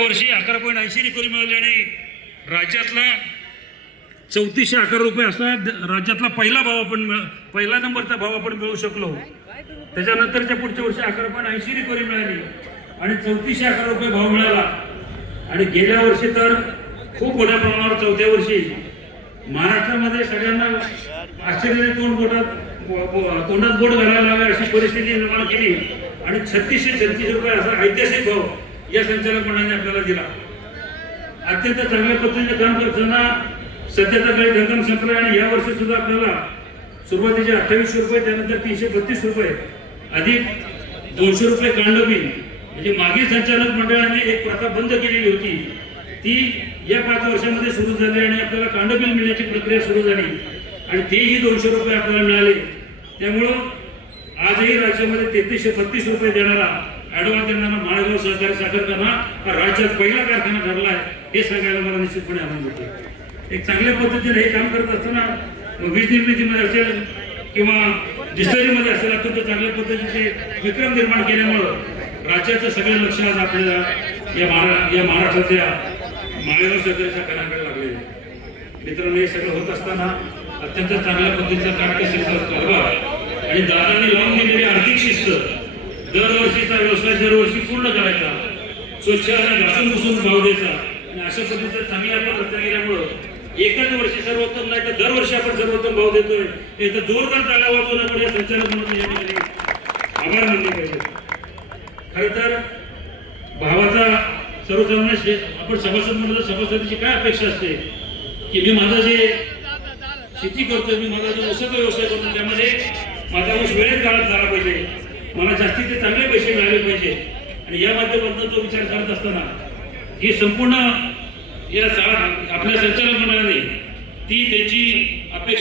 वर्षी 11.80 रिकव्हरी मिळाली आणि राज्यातला 3411 रुपये असा राज्यातला पहिला नंबरचा भाव आपण मिळवू शकलो. त्याच्यानंतरच्या पुढच्या वर्षी 11.80 रिकव्हरी मिळाली आणि 3411 रुपये भाव मिळाला. आणि गेल्या वर्षी तर खूप मोठ्या प्रमाणावर चौथ्या वर्षी महाराष्ट्रामध्ये सगळ्यांना आश्चर्याने तोंडात बोट घालायला लावे अशी परिस्थिती निर्माण केली आणि 3636 रुपये असा ऐतिहासिक भाव या संचालक मंडळाने आपल्याला दिला. अत्यंत चांगल्या पद्धतीने काम करताना सध्याचा काही हंगाम संपला आणि या वर्षी सुद्धा आपल्याला सुरुवातीचे 2800 रुपये, त्यानंतर 332 रुपये अधिक 200 रुपये कांडबिल, म्हणजे मागील संचालक मंडळाने एक प्रथा बंद केलेली होती ती या 5 वर्षामध्ये सुरू झाली आणि आपल्याला कांडबिल मिळण्याची प्रक्रिया सुरू झाली आणि तेही 200 रुपये आपल्याला मिळाले. त्यामुळं आजही राज्यामध्ये 3332 रुपये देणारा ॲडव्हान्स देणारा माळेगाव सहकारी साखर कारखाना हा राज्यात पहिला कारखाना ठरला आहे हे सांगायला मला निश्चितपणे आनंद होतो. एक चांगल्या पद्धतीने हे काम करत असताना वीज निर्मितीमध्ये असेल किंवा डिस्टरीमध्ये असेल अत्यंत चांगल्या पद्धतीचे विक्रम निर्माण केल्यामुळं राज्याचं सगळं लक्ष आज आपल्याला या महाराष्ट्रातल्या माळेगाव सहकारी कारखान्याकडे लागलेलं आहे. मित्रांनो, हे सगळं होत असताना अत्यंत चांगल्या पद्धतीचा काटकसरीचा कारभार आणि दादांनी लावून दिलेली आर्थिक शिस्त, दरवर्षीचा व्यवसाय दरवर्षी पूर्ण करायचा, स्वच्छ घासून पुसून भाव द्यायचा आणि अशा पद्धतीचा चांगल्या आपण रचना केल्यामुळं एकच वर्षी सर्वोत्तम नाही तर दरवर्षी आपण सर्वोत्तम भाव देतोय. हे तर जोरदार टाळ्या वाजवून आपण या संचालक म्हणून या ठिकाणी आभार मानले पाहिजे. खरं तर भावाचा सर्वसामान्य आपण सभासद म्हणलं तर सभासदाची काय अपेक्षा असते की मी माझं जे शेती करतोय, मी माझा जो ऊसाचा व्यवसाय करतो त्यामध्ये माझा ऊस वेळेत काळात झाला पाहिजे, मला जास्तीचे चांगले पैसे मिळाले पाहिजे. आणि या माध्यमातून तो विचार करत असताना ही संपूर्ण या आपल्या संचालक मंडळाने ती त्याची अपेक्षा